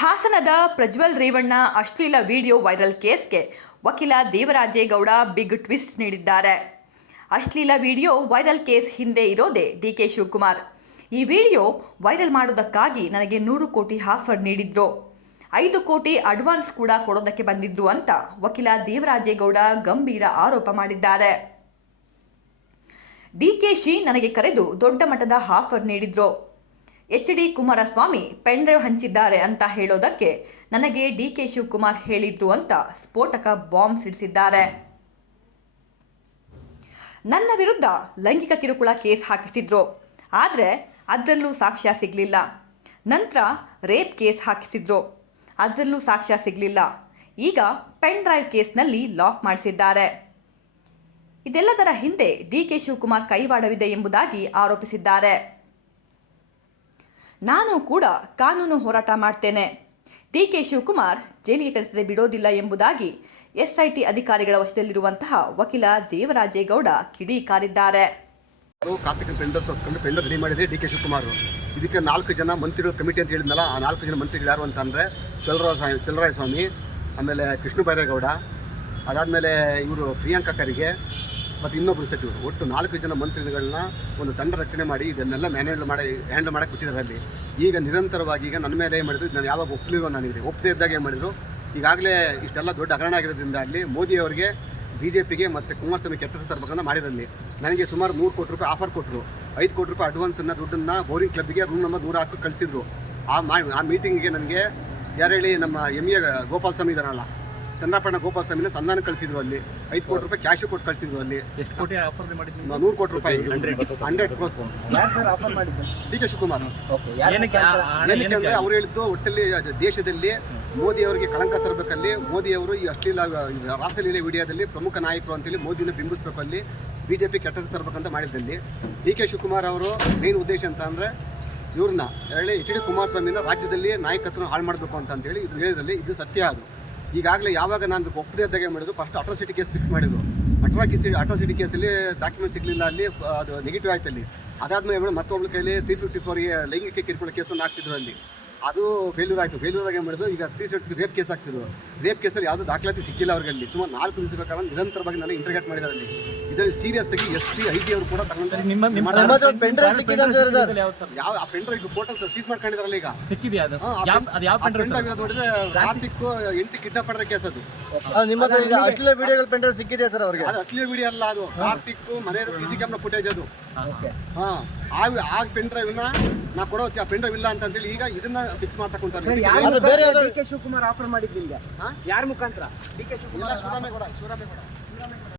ಹಾಸನದ ಪ್ರಜ್ವಲ್ ರೇವಣ್ಣ ಅಶ್ಲೀಲ video viral ಕೇಸ್ಗೆ ವಕೀಲ ದೇವರಾಜೇಗೌಡ ಬಿಗ್ ಟ್ವಿಸ್ಟ್ ನೀಡಿದ್ದಾರೆ. ಅಶ್ಲೀಲ ವಿಡಿಯೋ ವೈರಲ್ ಕೇಸ್ ಹಿಂದೆ ಇರೋದೇ ಡಿಕೆ ಶಿವಕುಮಾರ್. ಈ ವಿಡಿಯೋ ವೈರಲ್ ಮಾಡೋದಕ್ಕಾಗಿ ನನಗೆ 100 ಕೋಟಿ ಆಫರ್ ನೀಡಿದ್ರು, 5 ಕೋಟಿ ಅಡ್ವಾನ್ಸ್ ಕೂಡ ಕೊಡೋದಕ್ಕೆ ಬಂದಿದ್ರು ಅಂತ ವಕೀಲ ದೇವರಾಜೇಗೌಡ ಗಂಭೀರ ಆರೋಪ ಮಾಡಿದ್ದಾರೆ. ಡಿಕೆಶಿ ನನಗೆ ಕರೆದು ದೊಡ್ಡ ಮಟ್ಟದ ಆಫರ್ ನೀಡಿದ್ರು. HD ಕುಮಾರಸ್ವಾಮಿ ಪೆನ್ ಡ್ರೈವ್ ಹಂಚಿದ್ದಾರೆ ಅಂತ ಹೇಳೋದಕ್ಕೆ ನನಗೆ ಡಿಕೆ ಶಿವಕುಮಾರ್ ಹೇಳಿದ್ರು ಅಂತ ಸ್ಫೋಟಕ ಬಾಂಬ್ ಸಿಡಿಸಿದ್ದಾರೆ. ನನ್ನ ವಿರುದ್ಧ ಲೈಂಗಿಕ ಕಿರುಕುಳ ಕೇಸ್ ಹಾಕಿಸಿದ್ರು, ಆದರೆ ಅದರಲ್ಲೂ ಸಾಕ್ಷ್ಯ ಸಿಗಲಿಲ್ಲ. ನಂತರ ರೇಪ್ ಕೇಸ್ ಹಾಕಿಸಿದ್ರು, ಅದರಲ್ಲೂ ಸಾಕ್ಷ್ಯ ಸಿಗಲಿಲ್ಲ. ಈಗ ಪೆನ್ ಡ್ರೈವ್ ಕೇಸ್ನಲ್ಲಿ ಲಾಕ್ ಮಾಡಿಸಿದ್ದಾರೆ. ಇದೆಲ್ಲದರ ಹಿಂದೆ ಡಿಕೆ ಶಿವಕುಮಾರ್ ಕೈವಾಡವಿದೆ ಎಂಬುದಾಗಿ ಆರೋಪಿಸಿದ್ದಾರೆ. ನಾನು ಕೂಡ ಕಾನೂನು ಹೋರಾಟ ಮಾಡ್ತೇನೆ, ಡಿಕೆ ಶಿವಕುಮಾರ್ ಜೈಲಿಗೆ ಕಳಿಸದೆ ಬಿಡೋದಿಲ್ಲ ಎಂಬುದಾಗಿ SIT ಅಧಿಕಾರಿಗಳ ವಶದಲ್ಲಿರುವಂತಹ ವಕೀಲ ದೇವರಾಜೇಗೌಡ ಕಿಡಿಕಾರಿದ್ದಾರೆ. ಕಾರ್ತಿಕ್ ಪೆಂಡರ್ ತೋರಿಸ್ಕೊಂಡು ಪೆಂಡರ್ ರೆಡಿ ಮಾಡಿದ್ರೆ ಡಿಕೆ ಶಿವಕುಮಾರ್. ಇದಕ್ಕೆ 4 ಜನ ಮಂತ್ರಿಗಳ ಕಮಿಟಿ ಅಂತ ಹೇಳಿದ್ನಲ್ಲ, ಆ 4 ಜನ ಮಂತ್ರಿಗಳು ಯಾರು ಅಂತ ಅಂದರೆ ಚಲರಾಯ ಸ್ವಾಮಿ, ಆಮೇಲೆ ಕೃಷ್ಣ ಬೈರೇಗೌಡ, ಅದಾದಮೇಲೆ ಇವರು ಪ್ರಿಯಾಂಕಾ ಖರ್ಗೆ ಮತ್ತು ಇನ್ನೊಬ್ಬರು ಸಚಿವರು. ಒಟ್ಟು 4 ಜನ ಮಂತ್ರಿಗಳನ್ನ ಒಂದು ತಂಡ ರಚನೆ ಮಾಡಿ ಇದನ್ನೆಲ್ಲ ಹ್ಯಾಂಡಲ್ ಮಾಡೋಕ್ಕೆ ಬಿಟ್ಟಿದ್ದಾರೆ. ಅಲ್ಲಿ ಈಗ ನಿರಂತರವಾಗಿ ಈಗ ನನ್ನ ಮೇಲೆ ಏನು ಮಾಡಿದ್ರು, ನಾನು ಯಾವಾಗ ಒಪ್ಪಲಿರೋ ನನಗಿದೆ, ಒಪ್ಪದೇ ಇದ್ದಾಗ ಏನು ಮಾಡಿದ್ರು. ಈಗಾಗಲೇ ಇಷ್ಟೆಲ್ಲ ದೊಡ್ಡ ಹಗರಣ ಆಗಿರೋದ್ರಿಂದ ಅಲ್ಲಿ ಮೋದಿಯವರಿಗೆ BJPಗೆ ಮತ್ತು ಕುಮಾರಸ್ವಾಮಿ ಕೆತ್ತ ತರಬೇಕಂತ ಮಾಡಿರಲ್ಲಿ ನನಗೆ ಸುಮಾರು 100 ಕೋಟಿ ರೂಪಾಯಿ ಆಫರ್ ಕೊಟ್ಟರು. 5 ಕೋಟಿ ರೂಪಾಯಿ ಅಡ್ವಾನ್ಸನ್ನು ದುಡ್ಡನ್ನು ಬೋರಿಂಗ್ ಕ್ಲಬ್ಗೆ ರೂಮ್ ನಂಬರ್ 100 ಕಳಿಸಿದ್ರು. ಆ ಮೀಟಿಂಗಿಗೆ ನನಗೆ ಯಾರು ಹೇಳಿ, ನಮ್ಮ MA ಗೋಪಾಲ ಸ್ವಾಮಿ ಇದ್ದಾರಲ್ಲ, ಚಂದ್ರಪಣ್ಣ ಗೋಪಾಲ ಸ್ವಾಮಿನ ಸಂಧಾನ ಕಳಿಸಿದ್ರು. ಅಲ್ಲಿ 5 ಕೋಟಿ ರೂಪಾಯಿ ಕ್ಯಾಶ್ ಕೊಟ್ಟು ಕಳಿಸಿದ್ರು. ಅಲ್ಲಿ ಎಷ್ಟು ಕೋಟಿ ಆಫರ್ ಮಾಡಿದ್ರು? 100 ಕೋಟಿ ರೂಪಾಯಿ 100 ಕ್ರೋಸ್. ಯಾರು ಸರ್ ಆಫರ್ ಮಾಡಿದ್ದು? ಡಿಕೆ ಶಿವಕುಮಾರ್. ಏನಕ್ಕೆ ಅಂದರೆ ಅವ್ರು ಹೇಳಿದ್ದು ಒಟ್ಟಲ್ಲಿ ದೇಶದಲ್ಲಿ ಮೋದಿಯವರಿಗೆ ಕಳಂಕ ತರಬೇಕಲ್ಲಿ, ಮೋದಿಯವರು ಈ ಅಶ್ಲೀಲ ರಾಸಲೀಲೆ ವಿಡಿಯೋದಲ್ಲಿ ಪ್ರಮುಖ ನಾಯಕರು ಅಂತೇಳಿ ಮೋದಿನ ಬಿಂಬಿಸಬೇಕು, ಅಲ್ಲಿ BJP ಕೆಟ್ಟ ತರಬೇಕಂತ ಮಾಡಿದ್ದಲ್ಲಿ ಡಿಕೆ ಶಿವಕುಮಾರ್ ಅವರು ಮೇನ್ ಉದ್ದೇಶ ಅಂತ ಅಂದರೆ ಇವ್ರನ್ನ ಹೇಳಿ HD ಕುಮಾರಸ್ವಾಮಿನ ರಾಜ್ಯದಲ್ಲಿ ನಾಯಕತ್ವನ ಹಾಳು ಮಾಡಬೇಕು ಅಂತೇಳಿ ಇದು ಹೇಳಿದ್ರಲ್ಲಿ ಇದು ಸತ್ಯ. ಅದು ಈಗಾಗಲೇ ಯಾವಾಗ ನಾನು ಒಪ್ಪದೇ ಇದ್ದಾಗ ಮಾಡಿದ್ರು, ಫಸ್ಟ್ ಅಟ್ರಾಸಿಟಿ ಕೇಸ್ ಫಿಕ್ಸ್ ಮಾಡಿದ್ರು. ಅಟ್ರಾಸಿಟಿ ಕೇಸಲ್ಲಿ ಡಾಕ್ಯುಮೆಂಟ್ ಸಿಗಲಿಲ್ಲ, ಅಲ್ಲಿ ಅದು ನೆಗೆಟಿವ್ ಆಯ್ತು. ಅಲ್ಲಿ ಅದಾದ್ಮೇಲೆ ಮತ್ತೊಬ್ಬಳ ಕೈಲಿ 354ಗೆ ಲೈಂಗಿಕ ಕಿರುಕುಳ ಕೇಸನ್ನು ಹಾಕ್ಸಿದ್ರು. ಅಲ್ಲಿ ಅದು ಫೇಲ್ಯೂರ್ ಆಯಿತು. ಫೇಲ್ಯೂರ್ ಆಗಿ ಮಾಡಿದ್ರು. ಈಗ 360 ರೇಪ್ ಕೇಸ್ ಹಾಕ್ಸಿದ್ರು. ರೇಪ್ ಕೇಸಲ್ಲಿ ಯಾವುದೂ ದಾಖಲಾತಿ ಸಿಕ್ಕಿಲ್ಲ ಅವ್ರಿಗೆ. ಅಲ್ಲಿ ಸುಮಾರು 4 ದಿವಸಗಳ ಕಾಲ ನಿರಂತರವಾಗಿ ನಾನು ಇಂಟರ್ಗೇಟ್ ಮಾಡಿದ್ದಾರೆ. ಅಲ್ಲಿ ಇದರಲ್ಲಿ ಸೀರಿಯಸ್ ಆಗಿ SC IG ಅವರು ಕೂಡ ತಗೊಂಡ್ರೆ ಯಾವ ಪೆನ್ ಡ್ರೈವ್ ಫೋಟೋ ಸೀಸ್ ಮಾಡ್ಕೊಂಡಿದಾರಲ್ಲ. ಈಗ ಸಿಕ್ಕಿದೆಯಾ ನೋಡಿದ್ರೆ ಕಾರ್ತಿಕ್ 8 ಕಿಡ್ನಾಪ್ ಮಾಡಿರೋ ಕೇಸ್ ಅದು. ಅಶ್ಲೀಲ ವಿಡಿಯೋಗಳ ಪೆನ್ ಡ್ರೈವ್ ಸಿಕ್ಕಿದೆಯಾ ಸರ್ ಅವ್ರಿಗೆ? ಅದು ಅಶ್ಲೀಲ ವಿಡಿಯೋ ಅಲ್ಲ, ಅದು ಕಾರ್ತಿಕ್ ಮನೆಯ CC ಕ್ಯಾಮ್ರಾ ಫುಟೇಜ್ ಅದು. ಆ ಪೆನ್ ಡ್ರೈವ್ ನಾ ಕೊಡೋ ಪೆನ್ ಡ್ರೈವ್ ಇಲ್ಲ ಅಂತೇಳಿ ಈಗ ಇದನ್ನ ಫಿಕ್ಸ್ ಮಾಡ್ತಕ್ಕಂತಾರೆ. ಡಿಕೆ ಶಿವಕುಮಾರ್ ಆಫರ್ ಮಾಡಿದ್ದಿಲ್ಲ, ಯಾರ ಮುಖಾಂತರ? ಡಿಕೆ ಶಿವಕುಮಾರ್